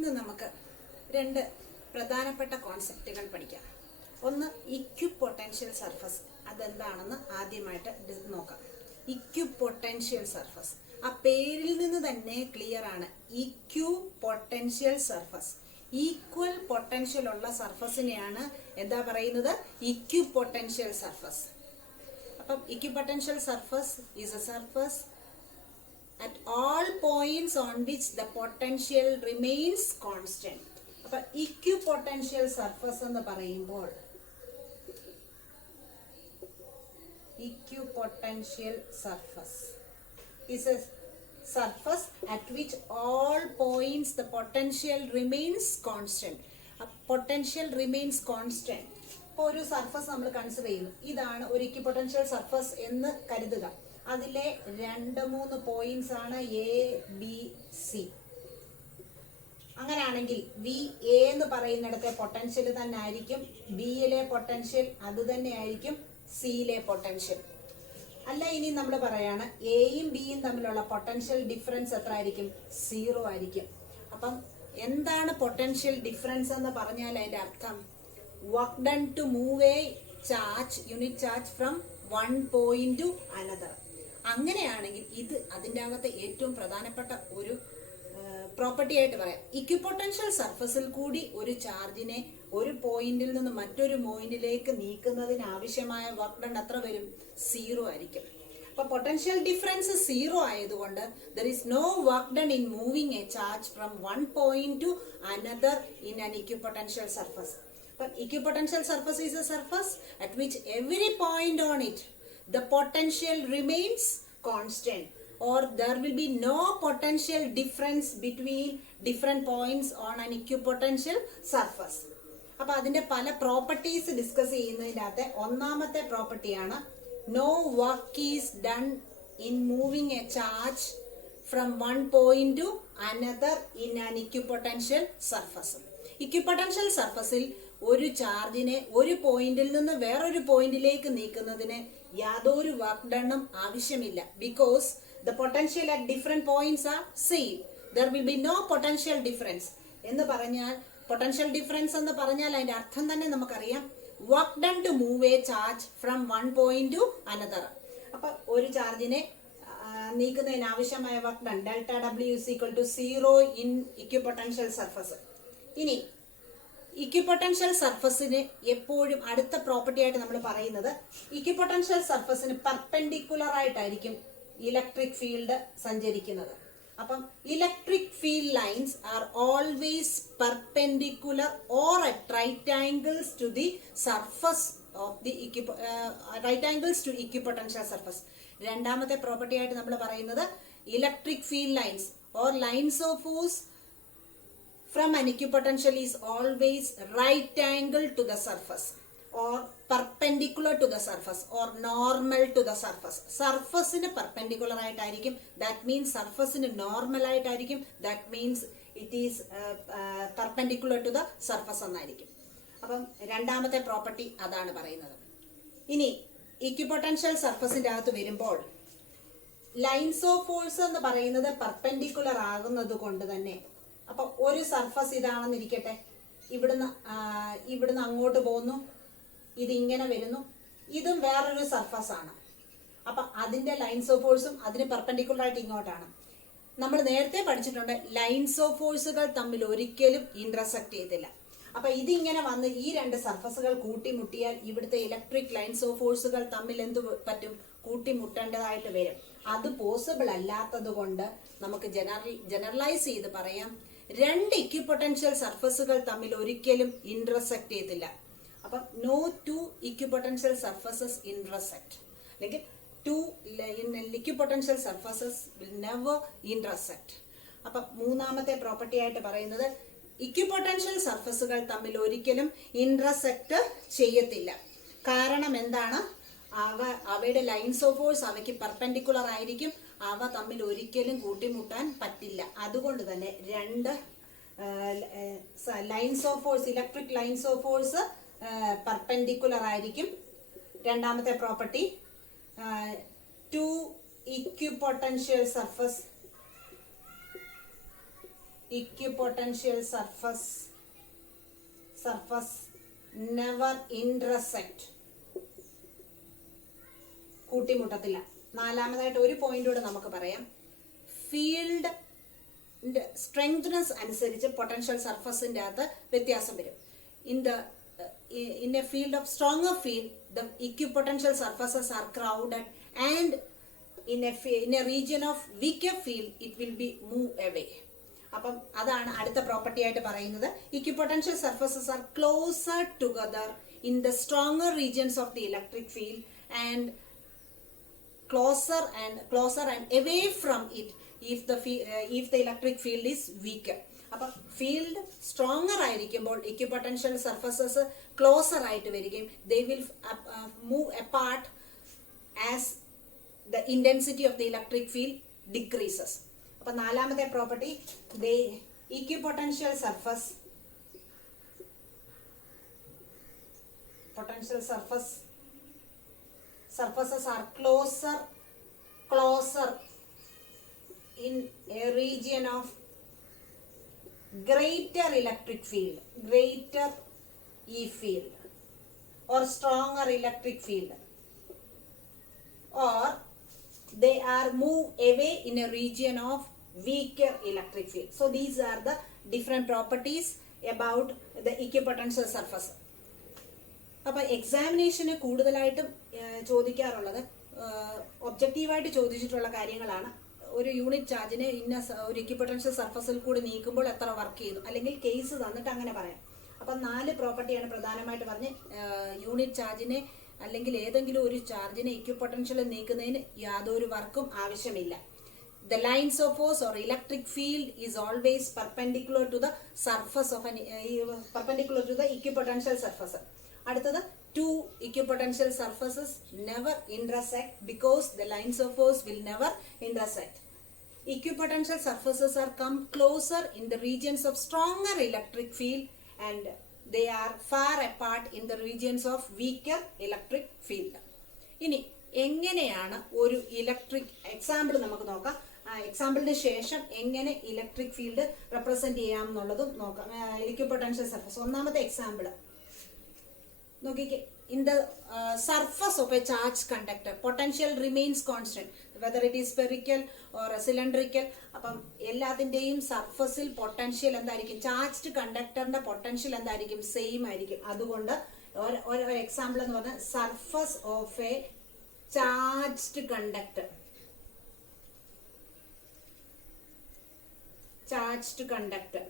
ഇന്ന് നമുക്ക് രണ്ട് പ്രധാനപ്പെട്ട കോൺസെപ്റ്റുകൾ പഠിക്കാം. ഒന്ന് ഇക്വിപൊട്ടൻഷ്യൽ സർഫസ്, അതെന്താണെന്ന് ആദ്യമായിട്ട് നോക്കാം. ഇക്വിപൊട്ടൻഷ്യൽ സർഫസ്, ആ പേരിൽ നിന്ന് തന്നെ ക്ലിയർ ആണ്. ഇക്വിപൊട്ടൻഷ്യൽ സർഫസ്, ഈക്വൽ പൊട്ടൻഷ്യൽ ഉള്ള സർഫസിനെയാണ് എന്താ പറയുന്നത്? Equipotential surface. അപ്പം equipotential surface is a surface at all points on which the potential remains constant. അപ്പൊ ഇക്വിപൊട്ടൻഷ്യൽ സർഫസ് എന്ന് പറയുമ്പോൾ equipotential surface is a surface at which all points the potential remains constant. Potential remains constant. ഇപ്പോൾ ഒരു surface നമ്മൾ consider ചെയ്യുന്നു, ഇതാണ് ഒരു equipotential surface എന്ന് കരുതുക. അതിലെ 2-3 പോയിന്റ്സ് ആണ് എ ബി സി. അങ്ങനെയാണെങ്കിൽ വി എ എന്ന് പറയുന്നിടത്തെ പൊട്ടൻഷ്യൽ തന്നെ ആയിരിക്കും ബിയിലെ പൊട്ടൻഷ്യൽ, അത് തന്നെ ആയിരിക്കും സിയിലെ പൊട്ടൻഷ്യൽ. അല്ല, ഇനി നമ്മൾ പറയാണ് എയും ബിയും തമ്മിലുള്ള പൊട്ടൻഷ്യൽ ഡിഫറൻസ് എത്ര ആയിരിക്കും? 0 ആയിരിക്കും. അപ്പം എന്താണ് പൊട്ടൻഷ്യൽ ഡിഫറൻസ് എന്ന് പറഞ്ഞാൽ അതിന്റെ അർത്ഥം work done to move a charge, unit charge from one point to another. അങ്ങനെയാണെങ്കിൽ ഇത് അതിൻ്റെ അകത്തെ ഏറ്റവും പ്രധാനപ്പെട്ട ഒരു പ്രോപ്പർട്ടി ആയിട്ട് പറയാം. ഇക്വിപൊട്ടൻഷ്യൽ സർഫസിൽ കൂടി ഒരു ചാർജിനെ ഒരു പോയിന്റിൽ നിന്ന് മറ്റൊരു പോയിന്റിലേക്ക് നീക്കുന്നതിന് ആവശ്യമായ വർക്ക് ഡൺ എത്ര വരും? 0 ആയിരിക്കും. അപ്പൊ പൊട്ടൻഷ്യൽ ഡിഫറൻസ് 0 ആയതുകൊണ്ട് there is no work done in moving a charge from one point to another in an equipotential surface. But equipotential surface is a surface at which every point on it the potential remains constant, or there will be no potential difference between different points on an equipotential surface. അപ്പോൾ അതിന്റെ പല properties discuss ചെയ്യുന്നതിനകത്ത് ഒന്നാമത്തെ പ്രോപ്പർട്ടിയാണ് no work is done in moving a charge from one point to another in an equipotential surface. Equipotential സർഫസിൽ ഒരു ചാർജിനെ ഒരു പോയിന്റിൽ നിന്ന് വേറൊരു പോയിന്റിലേക്ക് നീക്കുന്നതിന് യാതൊരു വർക്ക് ഡണ്ണും ആവശ്യമില്ല. Because the potential at different points are same, there will be no potential difference. എന്ന് പറഞ്ഞാൽ പൊട്ടൻഷ്യൽ ഡിഫറൻസ് എന്ന് പറഞ്ഞാൽ അതിന്റെ അർത്ഥം തന്നെ നമുക്കറിയാം, work done to move a charge from one point to another. അപ്പൊ ഒരു ചാർജിനെ നീക്കുന്നതിന് ആവശ്യമായ work done delta W is equal to 0 in equipotential surface. ഇനി ഇക്വിപൊട്ടൻഷ്യൽ സർഫസിന് എപ്പോഴും അടുത്ത പ്രോപ്പർട്ടി ആയിട്ട് നമ്മൾ പറയുന്നത്, ഇക്വിപൊട്ടൻഷ്യൽ സർഫസിന് പെർപെൻഡിക്കുലർ ആയിട്ടായിരിക്കും ഇലക്ട്രിക് ഫീൽഡ് സഞ്ചരിക്കുന്നത്. അപ്പം electric field lines are always perpendicular or at right angles to the surface of the right angles to equipotential surface. രണ്ടാമത്തെ പ്രോപ്പർട്ടി ആയിട്ട് നമ്മൾ പറയുന്നത് electric field lines or lines of force from an equipotential is always right angle to the surface or perpendicular to the surface or normal to the surface. Surface ന് perpendicular ആയിട്ടായിരിക്കും, that means surface ന് normal ആയിട്ടായിരിക്കും, that means it is perpendicular to the surface എന്നായിരിക്കും. അപ്പം രണ്ടാമത്തെ property അതാണ് പറയുന്നത്. ഇനി ഇക്വിപൊട്ടൻഷ്യൽ സർഫസിന്റെ അകത്ത് വരുമ്പോൾ ലൈൻസ് ഓഫ് ഫോഴ്സ് എന്ന് പറയുന്നത് പെർപെൻഡിക്കുലർ ആകുന്നത് കൊണ്ട് തന്നെ, അപ്പൊ ഒരു സർഫസ് ഇതാണെന്നിരിക്കട്ടെ, ഇവിടുന്ന് അങ്ങോട്ട് പോകുന്നു, ഇതിങ്ങനെ വരുന്നു, ഇതും വേറൊരു സർഫസ് ആണ്. അപ്പൊ അതിന്റെ ലൈൻസ് ഓഫ് ഫോഴ്സും അതിന് പെർപെൻഡിക്കുലർ ആയിട്ട് ഇങ്ങോട്ടാണ്. നമ്മൾ നേരത്തെ പഠിച്ചിട്ടുണ്ട് ലൈൻസ് ഓഫ് ഫോഴ്സുകൾ തമ്മിൽ ഒരിക്കലും ഇന്റർസെക്ട് ചെയ്തില്ല. അപ്പൊ ഇതിങ്ങനെ വന്ന് ഈ രണ്ട് സർഫസുകൾ കൂട്ടിമുട്ടിയാൽ ഇവിടുത്തെ ഇലക്ട്രിക് ലൈൻസ് ഓഫ് ഫോഴ്സുകൾ തമ്മിൽ എന്ത് പറ്റും? കൂട്ടിമുട്ടേണ്ടതായിട്ട് വരും. അത് പോസിബിൾ അല്ലാത്തത് കൊണ്ട് നമുക്ക് ജനറലൈസ് ചെയ്ത് പറയാം, രണ്ട് ഇക്വിപൊട്ടൻഷ്യൽ സർഫസുകൾ തമ്മിൽ ഒരിക്കലും ഇന്റർസെക്ട് ചെയ്തില്ല. അപ്പൊ no two equipotential surfaces intersect, അല്ലെങ്കിൽ two equipotential surfaces will never intersect. അപ്പൊ മൂന്നാമത്തെ പ്രോപ്പർട്ടി ആയിട്ട് പറയുന്നത് ഇക്വിപൊട്ടൻഷ്യൽ സർഫസുകൾ തമ്മിൽ ഒരിക്കലും ഇന്റർസെക്ട് ചെയ്യത്തില്ല. കാരണം എന്താണ്? അവയുടെ ലൈൻസ് ഓഫ് ഫോഴ്സ് അവയ്ക്ക് പെർപെൻഡിക്കുലർ ആയിരിക്കും, അവ തമ്മിൽ ഒരിക്കലും കൂട്ടിമുട്ടാൻ പറ്റില്ല. അതുകൊണ്ട് തന്നെ രണ്ട് lines of force, electric lines of force perpendicular ആയിരിക്കും. രണ്ടാമത്തെ property, two equipotential surface equipotential surface never intersect. കൂട്ടിമുട്ടത്തില്ല. നാലാമതായിട്ട് ഒരു പോയിന്റ് കൂടെ നമുക്ക് പറയാം. ഫീൽഡ് സ്ട്രെങ്ത്നെസ് അനുസരിച്ച് പൊട്ടൻഷ്യൽ സർഫസിന്റെ അകത്ത് വ്യത്യാസം വരും. In a field of stronger field, the equipotential surfaces are crowded, and in a region of weaker field, it will be move away. അപ്പം അതാണ് അടുത്ത പ്രോപ്പർട്ടി ആയിട്ട് പറയുന്നത്. Equipotential surfaces are closer together in the stronger regions of the electric field and closer and away from it if the electric field is weaker. അപ്പം field stronger ആയിരിക്കുമ്പോൾ equipotential surfaces closer ആയിട്ട് വരികയും they will move apart as the intensity of the electric field decreases. അപ്പം നാലാമത്തെ property, they equipotential surfaces are closer in a region of greater electric field, greater E field, or stronger electric field, or they are moved away in a region of weaker electric field. So these are the different properties about the equipotential surface. അപ്പോൾ എക്സാമിനേഷന് കൂടുതലായിട്ടും ചോദിക്കാറുള്ളത് ഒബ്ജക്റ്റീവായിട്ട് ചോദിച്ചിട്ടുള്ള കാര്യങ്ങളാണ്. ഒരു unit ചാർജിനെ ഒരു equipotential സർഫസിൽ കൂടി നീക്കുമ്പോൾ എത്ര വർക്ക് ചെയ്തു, അല്ലെങ്കിൽ കേസ് തന്നിട്ട് അങ്ങനെ പറയാം. അപ്പം 4 പ്രോപ്പർട്ടിയാണ് പ്രധാനമായിട്ട് പറഞ്ഞ് യൂണിറ്റ് ചാർജിനെ അല്ലെങ്കിൽ ഏതെങ്കിലും ഒരു ചാർജിനെ ഇക്വിപൊട്ടൻഷ്യൽ നീക്കുന്നതിന് യാതൊരു വർക്കും ആവശ്യമില്ല. The lines of force or electric field is always perpendicular to the surface of perpendicular to the equipotential surface. അടുത്തത്, two equipotential surfaces never intersect because the lines of force will never intersect. Equipotential surfaces are come closer in the regions of stronger electric field and they are far apart in the regions of weaker electric field. ഇനി എങ്ങനെയാണ് ഒരു electric example നമുക്ക് നോക്കാം. എക്സാമ്പിളിന് ശേഷം എങ്ങനെ electric field represent ചെയ്യാം എന്നുള്ളതും നോക്കാം. ഇക്വിപൊട്ടൻഷ്യൽ സർഫസ്, ഒന്നാമത്തെ എക്സാമ്പിൾ നോക്കിക്കേ. In the surface of a charged conductor, potential remains constant, whether it is spherical or cylindrical. അപ്പം എല്ലാത്തിൻ്റെയും സർഫസിൽ പൊട്ടൻഷ്യൽ എന്തായിരിക്കും? ചാർജ്ഡ് കണ്ടക്ടറിന്റെ പൊട്ടൻഷ്യൽ എന്തായിരിക്കും? സെയിം ആയിരിക്കും. അതുകൊണ്ട് ഒരു എക്സാമ്പിൾ എന്ന് പറഞ്ഞാൽ surface of A charged conductor.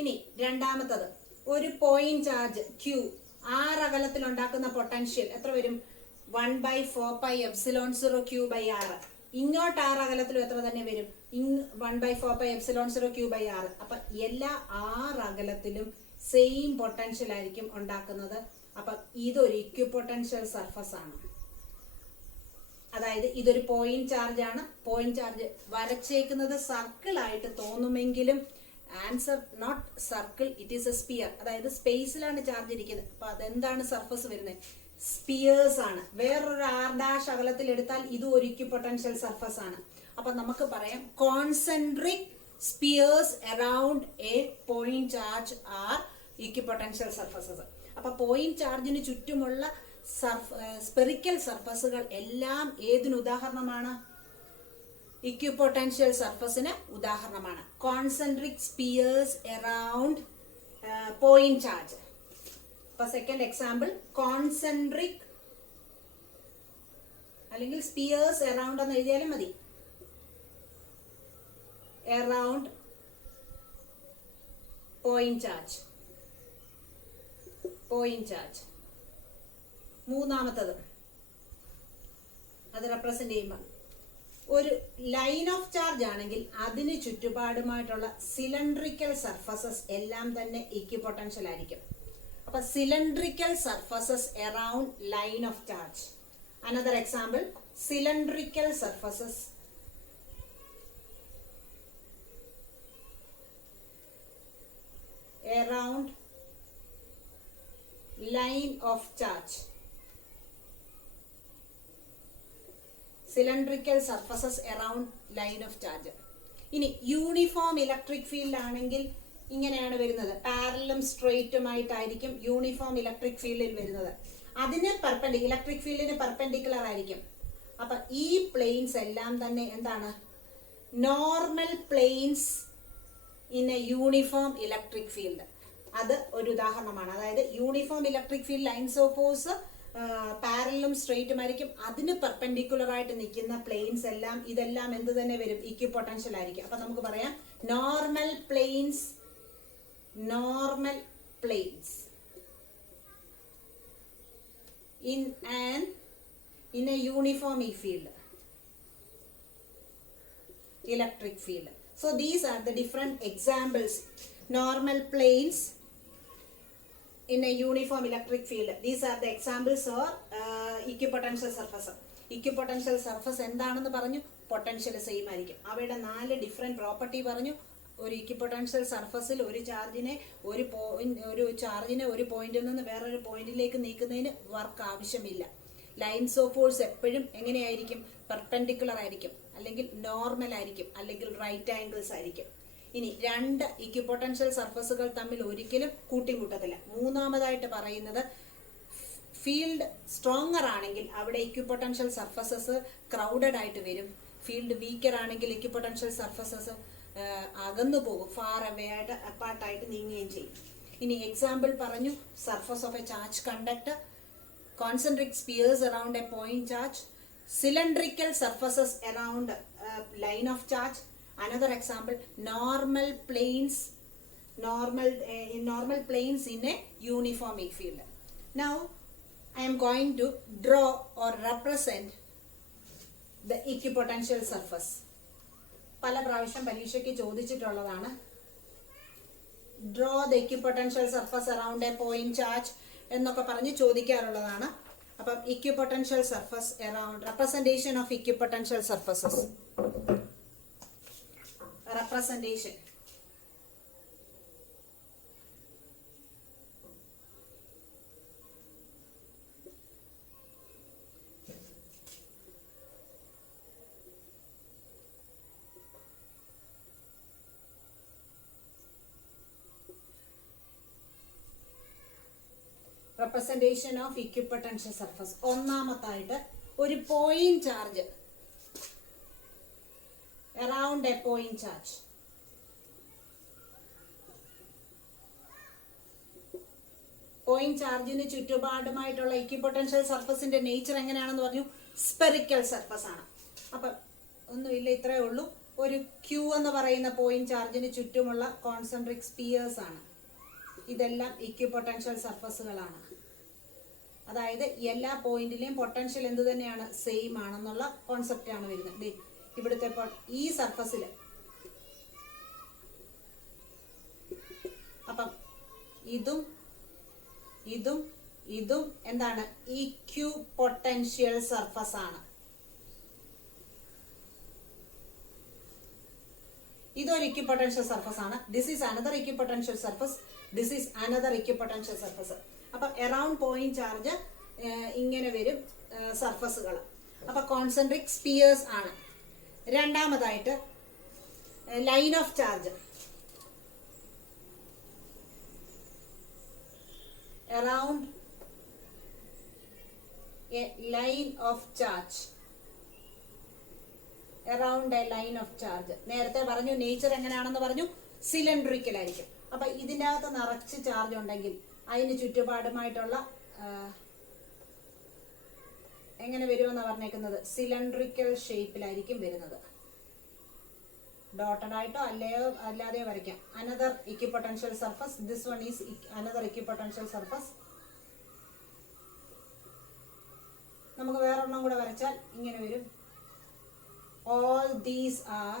ഇനി രണ്ടാമത്തത്, ഒരു പോയിന്റ് ചാർജ് Q, R അകലത്തിൽ ഉണ്ടാക്കുന്ന പൊട്ടൻഷ്യൽ എത്ര വരും? 1/4πε0 Q/R. ഇങ്ങോട്ട് R അകലത്തിലും എത്ര തന്നെ വരും? 1/4πε0 Q/R. അപ്പൊ എല്ലാ R അകലത്തിലും സെയിം പൊട്ടൻഷ്യൽ ആയിരിക്കും ഉണ്ടാക്കുന്നത്. അപ്പൊ ഇതൊരു ഇക്വിപൊട്ടൻഷ്യൽ സർഫസ് ആണ്. അതായത് ഇതൊരു പോയിന്റ് ചാർജ് ആണ്. പോയിന്റ് ചാർജ് വരച്ചേക്കുന്നത് സർക്കിൾ ആയിട്ട് തോന്നുമെങ്കിലും answer not circle, it is a sphere. അതായത് സ്പേസിലാണ് ചാർജ് ഇരിക്കുന്നത്. അപ്പൊ അതെന്താണ് സർഫസ് വരുന്നത്? സ്പിയേഴ്സ് ആണ്. വേറൊരു R' അകലത്തിൽ എടുത്താൽ ഇതും ഒരു ഇക്വിപൊട്ടൻഷ്യൽ സർഫസ് ആണ്. അപ്പൊ നമുക്ക് പറയാം concentric spheres around a point charge are equipotential surfaces. അപ്പൊ പോയിന്റ് ചാർജിന് ചുറ്റുമുള്ള സ്പെറിക്കൽ സർഫസുകൾ എല്ലാം ഏതിന് ഉദാഹരണമാണ്? ഇക്വിപൊട്ടൻഷ്യൽ സർഫസിന് ഉദാഹരണമാണ്. Concentric spheres around point charge. അപ്പൊ സെക്കൻഡ് എക്സാമ്പിൾ, കോൺസെൻട്രിക് അല്ലെങ്കിൽ സ്പിയേഴ്സ് അറൌണ്ട് എന്ന് എഴുതിയാലും മതി. Around point charge. മൂന്നാമത്തത് അത് റെപ്രസെന്റ് ചെയ്യുമ്പോൾ ഒരു ലൈൻ ഓഫ് ചാർജ് ആണെങ്കിൽ അതിന് ചുറ്റുപാടുമായിട്ടുള്ള സിലിണ്ടറിക്കൽ സർഫസസ് എല്ലാം തന്നെ ഇക്വിപൊട്ടൻഷ്യൽ ആയിരിക്കും. അപ്പൊ cylindrical surfaces around line of charge. Another example, cylindrical surfaces around line of charge. Cylindrical surfaces around line of charge. ഇനി യൂണിഫോം ഇലക്ട്രിക് ഫീൽഡ് ആണെങ്കിൽ ഇങ്ങനെയാണ് വരുന്നത്. പാരലലും സ്ട്രെയിറ്റുമായിട്ടായിരിക്കും യൂണിഫോം ഇലക്ട്രിക് ഫീൽഡിൽ വരുന്നത്. അതിന് ഇലക്ട്രിക് ഫീൽഡിന് പെർപെൻഡിക്കുലർ ആയിരിക്കും. അപ്പൊ ഈ പ്ലെയിൻസ് എല്ലാം തന്നെ എന്താണ്? Normal planes in a uniform electric field. അത് ഒരു ഉദാഹരണമാണ്. അതായത് uniform electric field lines of force പാരലലും സ്ട്രെയിറ്റും ആയിരിക്കും. അതിന് പെർപെൻഡിക്കുലർ ആയിട്ട് നിൽക്കുന്ന പ്ലെയിൻസ് എല്ലാം ഇതെല്ലാം എന്ത് തന്നെ വരും? ഇക്വിപൊട്ടൻഷ്യൽ ആയിരിക്കും. അപ്പൊ നമുക്ക് പറയാം normal planes in a uniform field, electric field. So these are the different examples. Normal planes in a uniform electric field. These are the examples of equipotential surface. Equipotential surface എന്താണെന്ന് പറഞ്ഞു? Potential same ആയിരിക്കും. അവയുടെ 4 different property പറഞ്ഞു. ഒരു equipotential സർഫസിൽ ഒരു ചാർജിനെ ഒരു പോയിന്റിൽ നിന്ന് വേറൊരു പോയിന്റിലേക്ക് നീക്കുന്നതിന് വർക്ക് ആവശ്യമില്ല. ലൈൻസ് ഓഫ് ഫോഴ്സ് എപ്പോഴും എങ്ങനെയായിരിക്കും? പെർപെൻഡിക്കുലർ ആയിരിക്കും, അല്ലെങ്കിൽ നോർമൽ ആയിരിക്കും, അല്ലെങ്കിൽ റൈറ്റ് ആംഗിൾസ് ആയിരിക്കും. ഇനി 2 ഇക്വിപൊട്ടൻഷ്യൽ സർഫസുകൾ തമ്മിൽ ഒരിക്കലും കൂട്ടിമുട്ടത്തില്ല. മൂന്നാമതായിട്ട് പറയുന്നത് ഫീൽഡ് സ്ട്രോങ്ങർ ആണെങ്കിൽ അവിടെ ഇക്വിപൊട്ടൻഷ്യൽ സർഫസസ് ക്രൗഡഡ് ആയിട്ട് വരും. ഫീൽഡ് വീക്കർ ആണെങ്കിൽ ഇക്വിപൊട്ടൻഷ്യൽ സർഫസസ് അകന്നു പോകും, ഫാർ അവേ ആയിട്ട് അപ്പാർട്ടായിട്ട് നീങ്ങുകയും ചെയ്യും. ഇനി എക്സാമ്പിൾ പറഞ്ഞു. Surface of A charge conductor, concentric spheres around a point charge, cylindrical surfaces around a line of charge. Another example, normal planes in a uniform field. Now I am going to draw or represent the equipotential surface. പല പ്രാവശ്യം പരീക്ഷയ്ക്ക് ചോദിച്ചിട്ടുള്ളതാണ്. Draw the equipotential surface around a point charge എന്നൊക്കെ പറഞ്ഞ് ചോദിക്കാറുള്ളതാണ്. അപ്പം equipotential surface around representation of equipotential surfaces. Representation representation of equipotential surface. ഒന്നാമത്തായിട്ട് ഒരു point charge around a point charge. Point ചാർജിന് ചുറ്റുപാടുമായിട്ടുള്ള ഇക്വിപൊട്ടൻഷ്യൽ സർഫസിന്റെ നേച്ചർ എങ്ങനെയാണെന്ന് പറഞ്ഞു? സ്പെറിക്കൽ സർഫസ് ആണ്. അപ്പം ഒന്നുമില്ല, ഇത്രയേ ഉള്ളൂ. ഒരു ക്യൂ എന്ന് പറയുന്ന പോയിന്റ് ചാർജിന് ചുറ്റുമുള്ള കോൺസെൻട്രിക് സ്പിയേഴ്സ് ആണ്. ഇതെല്ലാം ഇക്വിപൊട്ടൻഷ്യൽ സർഫസുകളാണ്. അതായത് എല്ലാ പോയിന്റിലെയും പൊട്ടൻഷ്യൽ എന്ത് തന്നെയാണ്? സെയിം ആണെന്നുള്ള കോൺസെപ്റ്റ് ആണ് വരുന്നത്. ഇവിടുത്തെ ഈ സർഫസിൽ അപ്പം ഇതും ഇതും ഇതും എന്താണ്? ഇക്വിപൊട്ടൻഷ്യൽ സർഫസ് ആണ്. ഇതൊരു ഇക്വിപൊട്ടൻഷ്യൽ സർഫസ് ആണ്. This is another equipotential surface. This is another equipotential surface. അപ്പൊ അറൗണ്ട് പോയിന്റ് ചാർജ് ഇങ്ങനെ വരും സർഫസുകൾ. അപ്പൊ കോൺസെൻട്രിക് സ്പിയേഴ്സ് ആണ്. രണ്ടാമതായിട്ട് line of charge. Around A line of charge. Around A line of charge. നേരത്തെ പറഞ്ഞു നേച്ചർ എങ്ങനെയാണെന്ന് പറഞ്ഞു? സിലിണ്ടറിക്കൽ ആയിരിക്കും. അപ്പൊ ഇതിൻ്റെ അകത്ത് നിറച്ച് ചാർജ് ഉണ്ടെങ്കിൽ അതിന് ചുറ്റുപാടുമായിട്ടുള്ള എങ്ങനെ വരുമെന്നാണ് പറഞ്ഞേക്കുന്നത്? സിലിണ്ടറിക്കൽ ഷേപ്പിലായിരിക്കും വരുന്നത്. ഡോട്ടഡ് ആയിട്ടോ അല്ലാതെയോ വരയ്ക്കാം. Another equipotential surface. This one is another equipotential surface. നമുക്ക് വേറൊരെണ്ണം കൂടെ വരച്ചാൽ ഇങ്ങനെ വരും. All these are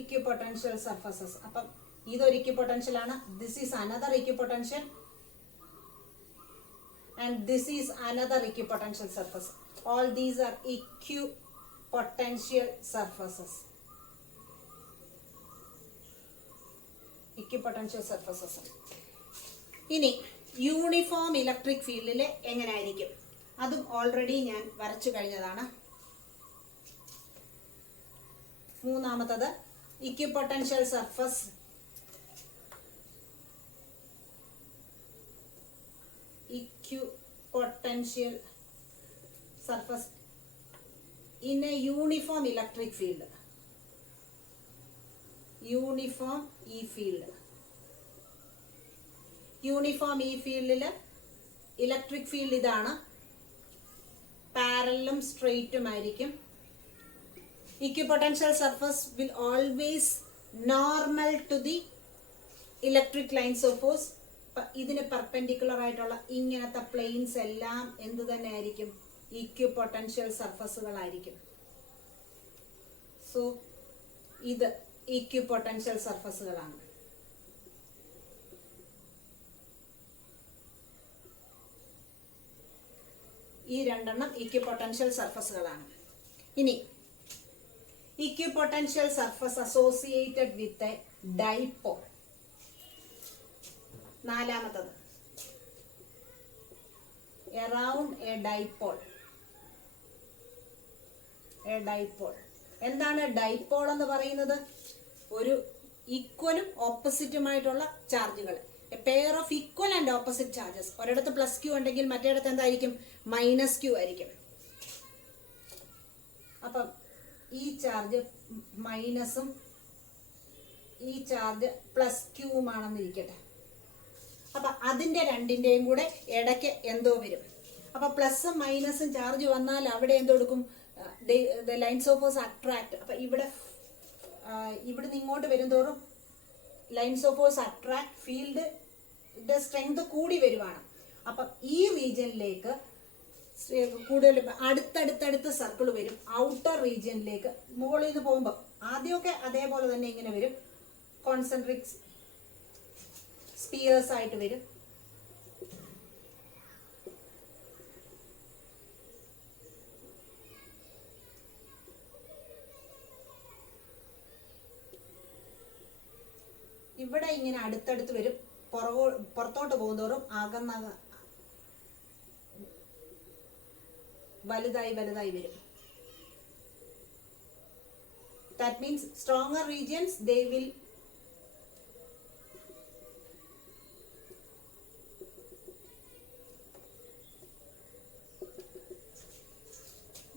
equipotential surfaces. അപ്പം ഇതൊരു ഇക്വിപൊട്ടൻഷ്യൽ ആണ്. This is another equipotential and this is another equipotential surface. All these are equipotential surfaces. Equipotential surfaces. ഇനി uniform electric ഫീൽഡിൽ എങ്ങനെയായിരിക്കും? അതും ഓൾറെഡി ഞാൻ വരച്ചു കഴിഞ്ഞതാണ്. മൂന്നാമത്തത് equipotential surface. Equipotential surface in a uniform electric field. Uniform E field. Uniform E ഫീൽഡിൽ electric field ഇതാണ്, പാരലലും സ്ട്രെയിറ്റും ആയിരിക്കും. Equipotential surface will always normal to the electric lines of force. ഇതിന് പെർപെൻഡിക്കുലർ ആയിട്ടുള്ള ഇങ്ങനത്തെ പ്ലെയിൻസ് എല്ലാം എന്ത് തന്നെ ആയിരിക്കും? ഇക്വിപൊട്ടൻഷ്യൽ സർഫസുകളായിരിക്കും. സോ ഇത് ഇക്വിപൊട്ടൻഷ്യൽ സർഫസുകളാണ്. ഈ രണ്ടെണ്ണം ഇക്വിപൊട്ടൻഷ്യൽ സർഫസുകളാണ്. ഇനി equipotential surface associated with a dipole. നാലാമത്തത് എറൗണ്ട് എ ഡൈപോൾ. എന്താണ് ഡൈപോൾ എന്ന് പറയുന്നത്? ഒരു ഈക്വലും ഓപ്പോസിറ്റുമായിട്ടുള്ള ചാർജുകൾ, A pair of equal and opposite charges. ഒരിടത്ത് പ്ലസ് ക്യൂ ഉണ്ടെങ്കിൽ മറ്റേടത്ത് എന്തായിരിക്കും? മൈനസ് ക്യൂ ആയിരിക്കും. അപ്പം ഈ ചാർജ് മൈനസും ഈ ചാർജ് പ്ലസ് ക്യൂവുമാണെന്നിരിക്കട്ടെ. അപ്പൊ അതിന്റെ രണ്ടിന്റെയും കൂടെ ഇടയ്ക്ക് എന്തോ വരും. അപ്പൊ പ്ലസും മൈനസും ചാർജ് വന്നാൽ അവിടെ എന്തോ എടുക്കും? Lines of force attract. അപ്പൊ ഇവിടുന്ന് ഇങ്ങോട്ട് വരുംതോറും lines of force attract, field strength കൂടി വരുവാണ്. അപ്പൊ ഈ റീജിയനിലേക്ക് കൂടുതൽ അടുത്തടുത്തടുത്ത് സർക്കിൾ വരും. ഔട്ടർ റീജിയനിലേക്ക് മുകളിൽ നിന്ന് പോകുമ്പോൾ ആദ്യമൊക്കെ അതേപോലെ തന്നെ ഇങ്ങനെ വരും, കോൺസെൻട്രിക് സ്പിയേഴ്സ് ആയിട്ട് വരും. ഇവിടെ ഇങ്ങനെ അടുത്തടുത്ത് വരും. പുറത്തോട്ട് പോകുന്തോറും വലുതായി വരും. That means stronger regions, they will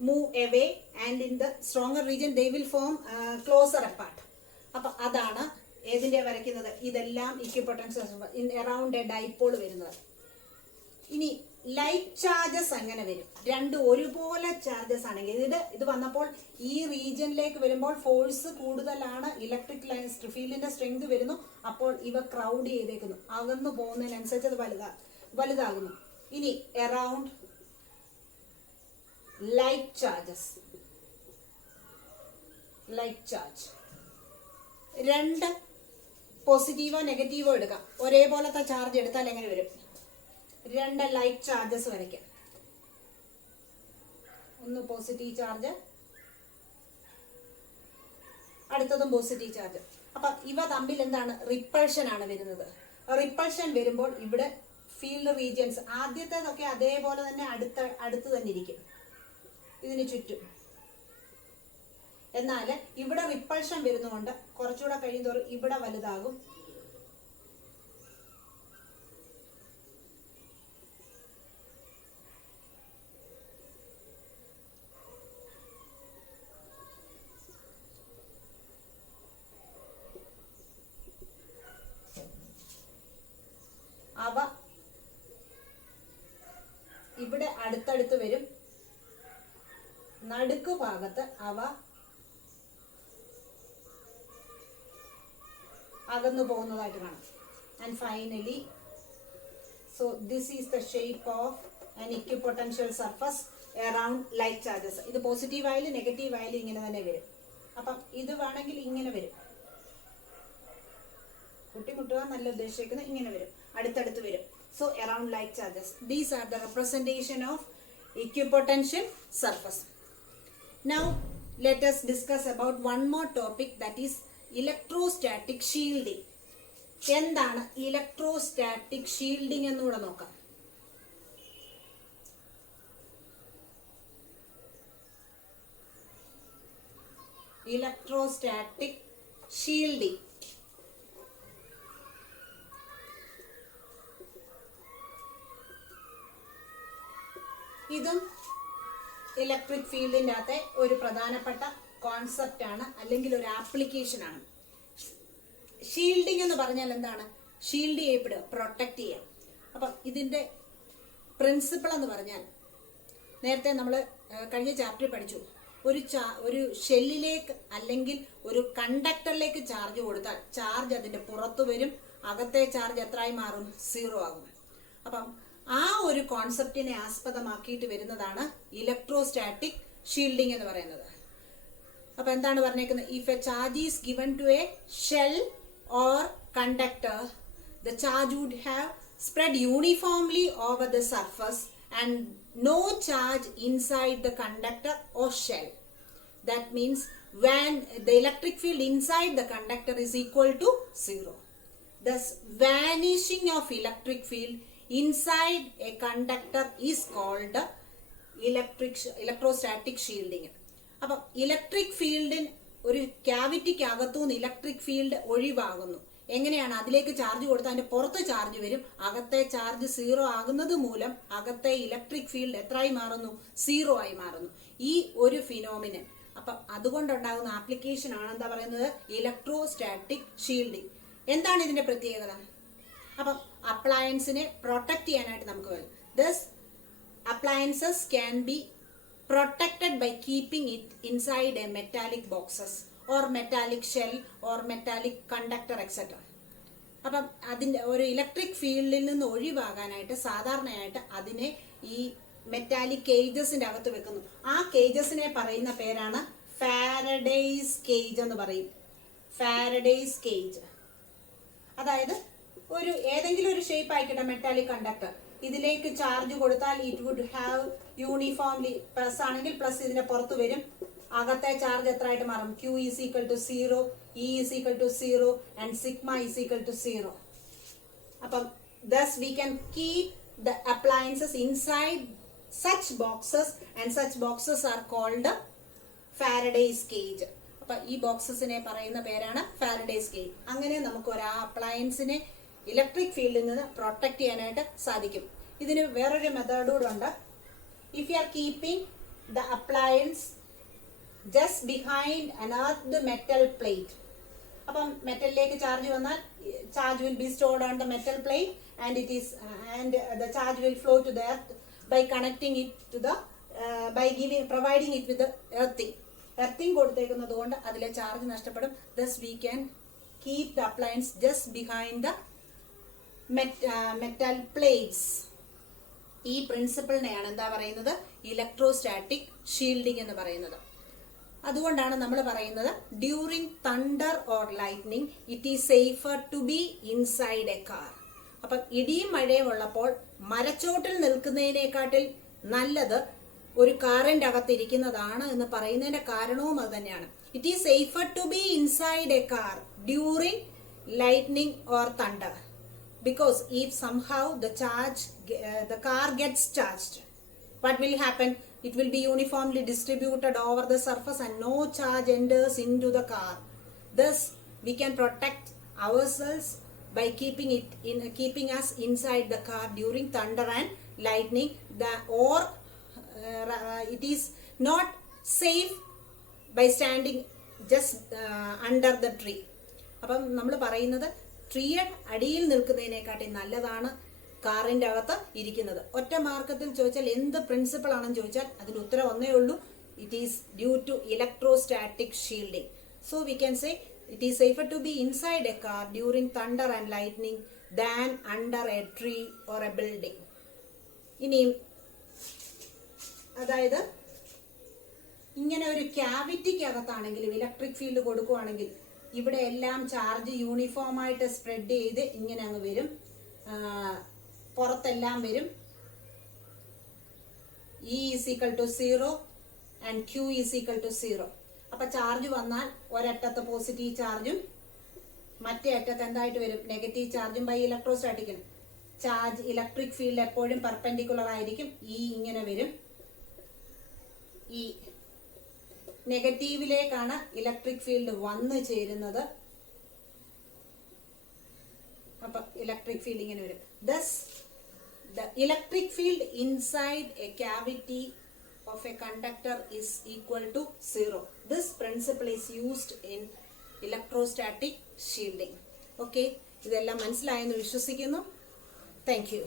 move away, and in the stronger region they will form closer apart. അപ്പൊ അതാണ് ഏതിന്റെ വരയ്ക്കുന്നത്? ഇതെല്ലാം ഇക്വിപൊട്ടൻഷ്യൽ അറൗണ്ട് എ ഡൈപോൾ വരുന്നത്. ഇനി ലൈറ്റ് ചാർജസ് അങ്ങനെ വരും. രണ്ട് ഒരുപോലെ ചാർജസ് ആണെങ്കിൽ ഇത് വന്നപ്പോൾ ഈ റീജിയനിലേക്ക് വരുമ്പോൾ ഫോഴ്സ് കൂടുതലാണ്, ഇലക്ട്രിക് ലൈൻസ് ഫീൽഡിന്റെ സ്ട്രെങ്ത് വരുന്നു. അപ്പോൾ ഇവ ക്രൗഡ് ചെയ്തേക്കുന്നു, അകന്നു പോകുന്നതിനനുസരിച്ച് അത് വലുതാകുന്നു. ഇനി around light charges, light charge രണ്ട് പോസിറ്റീവോ നെഗറ്റീവോ എടുക്കാം. ഒരേപോലത്തെ ചാർജ് എടുത്താൽ എങ്ങനെ വരും? രണ്ട് ലൈറ്റ് ചാർജസ് വരയ്ക്കാം. ഒന്ന് പോസിറ്റീവ് ചാർജ്, അടുത്തതും പോസിറ്റീവ് ചാർജ്. അപ്പൊ ഇവ തമ്മിൽ എന്താണ്? റിപ്പൾഷൻ ആണ് വരുന്നത്. റിപ്പൾഷൻ വരുമ്പോൾ ഇവിടെ ഫീൽഡ് റീജിയൻസ് ആദ്യത്തേതൊക്കെ അതേപോലെ തന്നെ അടുത്ത് തന്നെ ഇരിക്കും ഇതിന് ചുറ്റും. എന്നാൽ ഇവിടെ റിപ്പൾഷൻ വരുന്നതുകൊണ്ട് കുറച്ചുകൂടെ കഴിയുന്നതോറും ഇവിടെ വലുതാകും. അവ ഇവിടെ അടുത്തടുത്ത് വരും. നടുക്ക് ഭാഗത്ത് അവ അകന്നു പോകുന്നതായിട്ട് കാണാം. And finally, so this is the shape of an equipotential surface around light charges. ഇത് പോസിറ്റീവ് ആയാലും നെഗറ്റീവ് ആയാലും ഇങ്ങനെ തന്നെ വരും. അപ്പം ഇത് വേണമെങ്കിൽ ഇങ്ങനെ വരും, കുട്ടിമുട്ടുക നല്ല ഉദ്ദേശിക്കുന്നത് ഇങ്ങനെ വരും, അടുത്തടുത്ത് വരും. So around light charges, these are the representation of equipotential surface. Now let us discuss about one more topic, that is electrostatic shielding. എന്താണ് ഇലക്ട്രോസ്റ്റാറ്റിക് ഷീൽഡിംഗ് എന്നുകൂടെ നോക്കാം. Electrostatic shielding. ഇതും ഇലക്ട്രിക് ഫീൽഡിൻ്റെ അകത്തെ ഒരു പ്രധാനപ്പെട്ട കോൺസെപ്റ്റ് ആണ്, അല്ലെങ്കിൽ ഒരു ആപ്ലിക്കേഷൻ ആണ്. ഷീൽഡിംഗ് എന്ന് പറഞ്ഞാൽ എന്താണ്? ഷീൽഡ് ചെയ്യപ്പെടുക, പ്രൊട്ടക്ട് ചെയ്യുക. അപ്പം ഇതിൻ്റെ പ്രിൻസിപ്പിൾ എന്ന് പറഞ്ഞാൽ, നേരത്തെ നമ്മൾ കഴിഞ്ഞ ചാപ്റ്ററിൽ പഠിച്ചു, ഒരു ഷെല്ലിലേക്ക് അല്ലെങ്കിൽ ഒരു കണ്ടക്ടറിലേക്ക് ചാർജ് കൊടുത്താൽ ചാർജ് അതിൻ്റെ പുറത്തു വരും, അകത്തെ ചാർജ് എത്രയായി മാറും? 0 ആകും. അപ്പം ആ ഒരു കോൺസെപ്റ്റിനെ ആസ്പദമാക്കിയിട്ട് വരുന്നതാണ് ഇലക്ട്രോസ്റ്റാറ്റിക് ഷീൽഡിംഗ് എന്ന് പറയുന്നത്. അപ്പൊ എന്താണ് പറഞ്ഞേക്കുന്നത്? If a charge is given to a shell or conductor, the charge would have spread uniformly over the surface and no charge inside the conductor or shell. That means when the electric field inside the conductor is equal to 0. Thus, vanishing of electric field inside a conductor is called electrostatic shielding. അപ്പം electric ഫീൽഡിന് ഒരു ക്യാവിറ്റിക്ക് അകത്തുനിന്ന് electric field ഒഴിവാകുന്നു. എങ്ങനെയാണ്? അതിലേക്ക് charge കൊടുത്താൽ അതിന്റെ പുറത്ത് charge വരും, അകത്തെ ചാർജ് 0 ആകുന്നത് മൂലം അകത്തെ ഇലക്ട്രിക് ഫീൽഡ് എത്രയായി മാറുന്നു? 0 ആയി മാറുന്നു. ഈ ഒരു ഫിനോമിനൻ, അപ്പം അതുകൊണ്ടുണ്ടാകുന്ന ആപ്ലിക്കേഷൻ ആണ് എന്താ പറയുന്നത്? Electrostatic shielding. എന്താണ് ഇതിന്റെ പ്രത്യേകത? അപ്പം അപ്ലയൻസിനെ പ്രൊട്ടക്ട് ചെയ്യാനായിട്ട് നമുക്ക് വരും. Thus appliances can be protected by keeping it inside a metallic boxes or metallic shell or metallic conductor etc. അപ്പം അതിൻ്റെ ഒരു ഇലക്ട്രിക് ഫീൽഡിൽ നിന്ന് ഒഴിവാകാനായിട്ട് സാധാരണയായിട്ട് അതിനെ ഈ മെറ്റാലിക് കേജസിന്റെ അകത്ത് വെക്കുന്നു. ആ കേജസിനെ പറയുന്ന പേരാണ് ഫാരഡേയ്സ് കേജ് എന്ന് പറയും. ഫാരഡേയ്സ് കേജ്, അതായത് ഒരു ഏതെങ്കിലും ഒരു ഷേപ്പ് ആയിക്കട്ടെ മെറ്റാലിക് കണ്ടക്ടർ, ഇതിലേക്ക് ചാർജ് കൊടുത്താൽ it would have uniformly, plus ആണെങ്കിൽ പ്ലസ് ഇതിന്റെ പുറത്ത് വരും, അകത്തെ ചാർജ് എത്ര ആയിട്ട് മാറും? Q is equal to 0, E is equal to 0 and sigma is equal to 0. അപ്പം thus we can keep the appliances inside such boxes and such boxes are called Faraday's cage. അപ്പം ഈ ബോക്സസിനെ പറയുന്ന പേരാണ് ഫാരഡേസ് കേജ്. അങ്ങനെ നമുക്ക് ഒരു അപ്ലയൻസിനെ electric ഫീൽഡിൽ നിന്ന് പ്രൊട്ടക്ട് ചെയ്യാനായിട്ട് സാധിക്കും. ഇതിന് വേറൊരു മെത്തേഡ് കൂടെ ഉണ്ട്. If you are keeping the appliance just behind an earthed metal plate, അപ്പം മെറ്റലിലേക്ക് ചാർജ് വന്നാൽ charge will be stored on the metal plate and the charge will flow to the earth by connecting it to the providing it with the earthing കൊടുത്തേക്കുന്നത് കൊണ്ട് അതിലെ charge നഷ്ടപ്പെടും. Thus we can keep the appliance just behind the metal plates. ഈ പ്രിൻസിപ്പിളിനെയാണ് എന്താ പറയുന്നത്? Electrostatic shielding എന്ന് പറയുന്നത്. അതുകൊണ്ടാണ് നമ്മൾ പറയുന്നത് during thunder or lightning it is safer to be inside a car. അപ്പം ഇടിയും മഴയും ഉള്ളപ്പോൾ മരച്ചോട്ടിൽ നിൽക്കുന്നതിനേക്കാട്ടിൽ നല്ലത് ഒരു കാറിന്റെ അകത്തിരിക്കുന്നതാണ് എന്ന് പറയുന്നതിന്റെ കാരണവും അത് തന്നെയാണ്. It is safer to be inside a car during lightning or thunder. Because if somehow the car gets charged, what will happen? It will be uniformly distributed over the surface and no charge enters into the car. Thus, we can protect ourselves by keeping us inside the car during thunder and lightning. It is not safe by standing just under the tree. അപ്പം നമ്മൾ പറയുന്നത് ട്രീയുടെ അടിയിൽ നിൽക്കുന്നതിനെക്കാട്ടി നല്ലതാണ് കാറിന്റെ അകത്ത് ഇരിക്കുന്നത്. ഒറ്റ മാർക്കത്തിൽ ചോദിച്ചാൽ എന്ത് പ്രിൻസിപ്പിൾ ആണെന്ന് ചോദിച്ചാൽ അതിന് ഉത്തരം ഒന്നേ ഉള്ളൂ. It is due to electrostatic shielding. So we can say it is safer to be inside a car during thunder and lightning than under a tree or a building. ഇനിയും അതായത് ഇങ്ങനെ ഒരു ക്യാവിറ്റിക്കകത്താണെങ്കിലും ഇലക്ട്രിക് ഫീൽഡ് കൊടുക്കുവാണെങ്കിൽ ഇവിടെ എല്ലാം charge uniform ആയിട്ട് spread ചെയ്ത് ഇങ്ങനെ അങ്ങ് വരും, പുറത്തെല്ലാം വരും. E is equal to 0 and Q is equal to 0. അപ്പൊ ചാർജ് വന്നാൽ ഒരറ്റത്ത് പോസിറ്റീവ് ചാർജും മറ്റേ അറ്റത്ത് എന്തായിട്ട് വരും? നെഗറ്റീവ് ചാർജും. ബൈ ഇലക്ട്രോസ്റ്റാറ്റിക്കൽ ചാർജ് ഇലക്ട്രിക് ഫീൽഡ് എപ്പോഴും പെർപെൻഡിക്കുലർ ആയിരിക്കും. E ഇങ്ങനെ വരും, E നെഗറ്റീവിലേക്കാണ് ഇലക്ട്രിക് ഫീൽഡ് വന്നു ചേരുന്നത്. അപ്പൊ ഇലക്ട്രിക് ഫീൽഡ് ഇങ്ങനെ വരും. Thus the electric field inside a cavity of a conductor is equal to 0. This principle is used in electrostatic shielding. Okay, ഇതെല്ലാം മനസ്സിലായെന്ന് വിശ്വസിക്കുന്നു. Thank you.